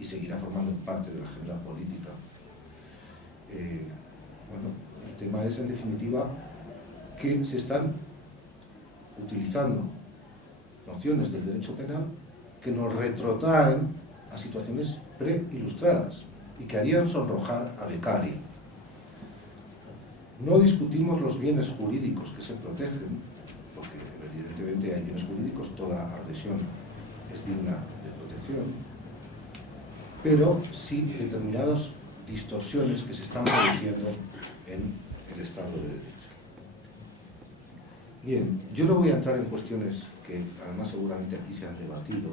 y seguirá formando parte de la agenda política. Bueno, el tema es, en definitiva, que se están utilizando nociones del derecho penal que nos retrotraen a situaciones preilustradas y que harían sonrojar a Beccari. No discutimos los bienes jurídicos que se protegen, porque evidentemente hay bienes jurídicos, toda agresión es digna de protección, pero sí determinadas distorsiones que se están produciendo en el Estado de Derecho. Bien, yo no voy a entrar en cuestiones que además seguramente aquí se han debatido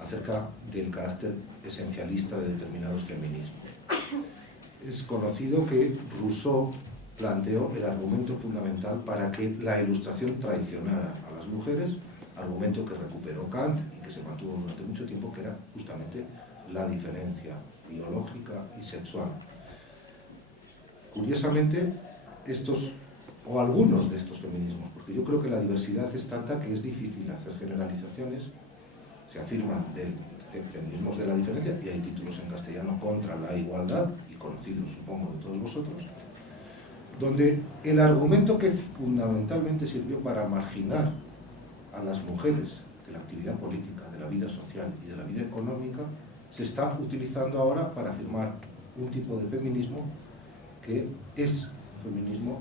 acerca del carácter esencialista de determinados feminismos. Es conocido que Rousseau planteó el argumento fundamental para que la Ilustración traicionara a las mujeres, argumento que recuperó Kant y que se mantuvo durante mucho tiempo, que era justamente la diferencia biológica y sexual. Curiosamente, estos, o algunos de estos feminismos, porque yo creo que la diversidad es tanta que es difícil hacer generalizaciones, se afirman de feminismos de la diferencia, y hay títulos en castellano contra la igualdad, y conocidos supongo de todos vosotros, donde el argumento que fundamentalmente sirvió para marginar a las mujeres de la actividad política, de la vida social y de la vida económica, se está utilizando ahora para afirmar un tipo de feminismo que es feminismo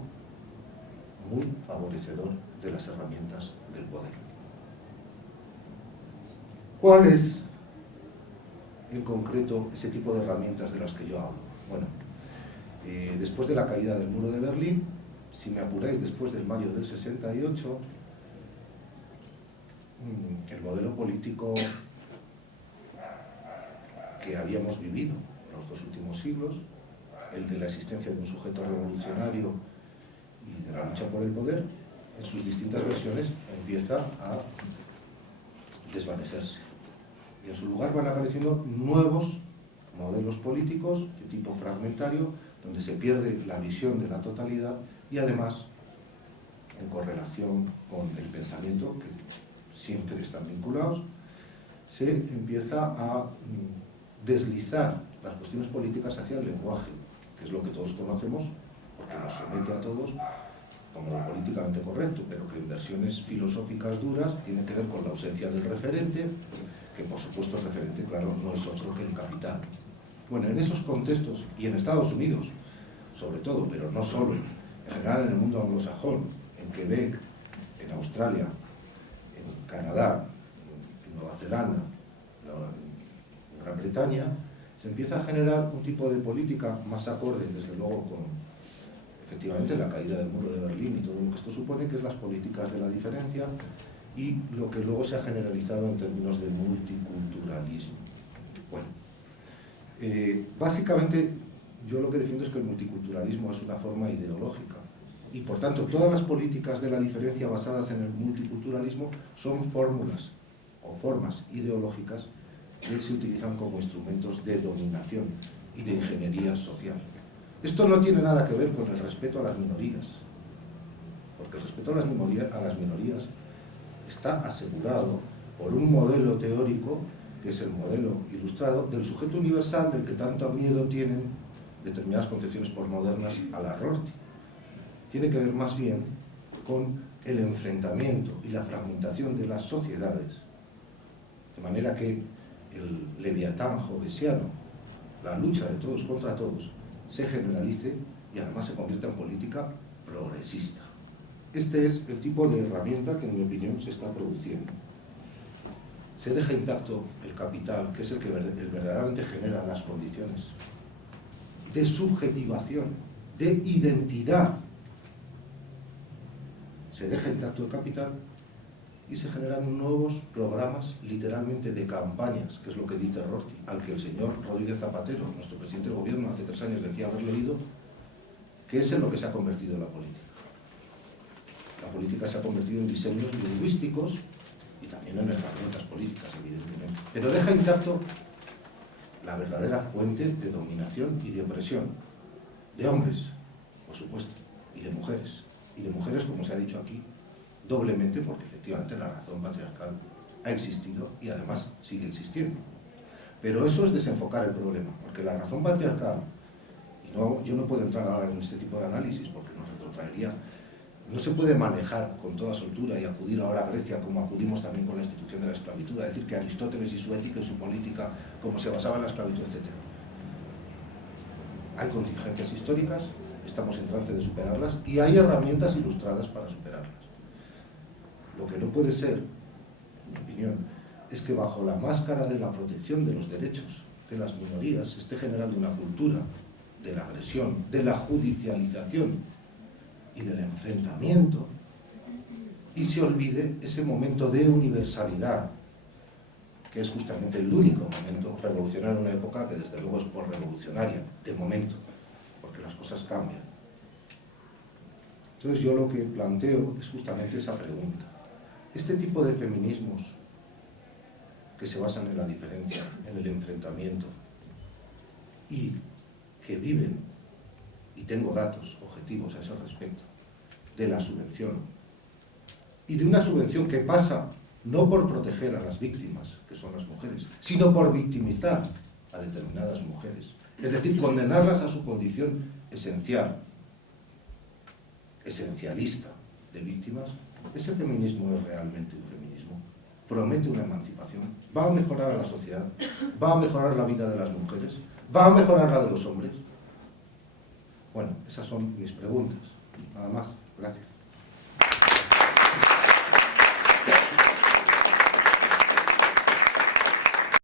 muy favorecedor de las herramientas del poder. ¿Cuál es, en concreto, ese tipo de herramientas de las que yo hablo? Bueno, después de la caída del muro de Berlín, si me apuráis, después del mayo del 68, el modelo político que habíamos vivido en los dos últimos siglos, el de la existencia de un sujeto revolucionario y de la lucha por el poder, en sus distintas versiones empieza a desvanecerse. Y en su lugar van apareciendo nuevos modelos políticos de tipo fragmentario, donde se pierde la visión de la totalidad y además, en correlación con el pensamiento, que siempre están vinculados, se empieza a deslizar las cuestiones políticas hacia el lenguaje, que es lo que todos conocemos, porque nos somete a todos como lo políticamente correcto, pero que en versiones filosóficas duras tiene que ver con la ausencia del referente, que por supuesto el referente, claro, no es otro que el capital. Bueno, en esos contextos, y en Estados Unidos, sobre todo, pero no solo, en general en el mundo anglosajón, en Quebec, en Australia, en Canadá, en Nueva Zelanda, en Gran Bretaña, se empieza a generar un tipo de política más acorde, desde luego, con efectivamente la caída del muro de Berlín y todo lo que esto supone, que es las políticas de la diferencia y lo que luego se ha generalizado en términos de multiculturalismo. Bueno, básicamente yo lo que defiendo es que el multiculturalismo es una forma ideológica y por tanto todas las políticas de la diferencia basadas en el multiculturalismo son fórmulas o formas ideológicas que se utilizan como instrumentos de dominación y de ingeniería social. Esto no tiene nada que ver con el respeto a las minorías, porque el respeto a las minorías está asegurado por un modelo teórico, que es el modelo ilustrado, del sujeto universal del que tanto miedo tienen determinadas concepciones postmodernas a la Rorty. Tiene que ver más bien con el enfrentamiento y la fragmentación de las sociedades, de manera que el leviatán hobbesiano, la lucha de todos contra todos, se generalice y además se convierta en política progresista. Este es el tipo de herramienta que, en mi opinión, se está produciendo. Se deja intacto el capital, que es el que verdaderamente genera las condiciones de subjetivación, de identidad. Se deja intacto el capital y se generan nuevos programas, literalmente de campañas, que es lo que dice Rorty, al que el señor Rodríguez Zapatero, nuestro presidente del gobierno, hace 3 años decía haber leído, que es en lo que se ha convertido la política. La política se ha convertido en diseños lingüísticos y también en herramientas políticas, evidentemente. Pero deja intacto la verdadera fuente de dominación y de opresión, de hombres, por supuesto, y de mujeres. Y de mujeres, como se ha dicho aquí, doblemente, porque efectivamente la razón patriarcal ha existido y además sigue existiendo. Pero eso es desenfocar el problema, porque la razón patriarcal, y no, yo no puedo entrar ahora en este tipo de análisis porque nos retrotraería, no se puede manejar con toda soltura y acudir ahora a Grecia como acudimos también con la institución de la esclavitud, a decir que Aristóteles y su ética y su política, como se basaba en la esclavitud, etc. Hay contingencias históricas, estamos en trance de superarlas y hay herramientas ilustradas para superarlas. Lo que no puede ser, en mi opinión, es que bajo la máscara de la protección de los derechos de las minorías se esté generando una cultura de la agresión, de la judicialización y del enfrentamiento, y se olvide ese momento de universalidad, que es justamente el único momento revolucionario en una época que desde luego es por revolucionaria, de momento, porque las cosas cambian. Entonces yo lo que planteo es justamente esa pregunta. Este tipo de feminismos que se basan en la diferencia, en el enfrentamiento, y que viven, y tengo datos objetivos a ese respecto, de la subvención, y de una subvención que pasa no por proteger a las víctimas, que son las mujeres, sino por victimizar a determinadas mujeres, es decir, condenarlas a su condición esencial, esencialista de víctimas. Ese feminismo es realmente un feminismo, promete una emancipación, va a mejorar a la sociedad, va a mejorar la vida de las mujeres, va a mejorar la de los hombres. Bueno, esas son mis preguntas, nada más. Gracias.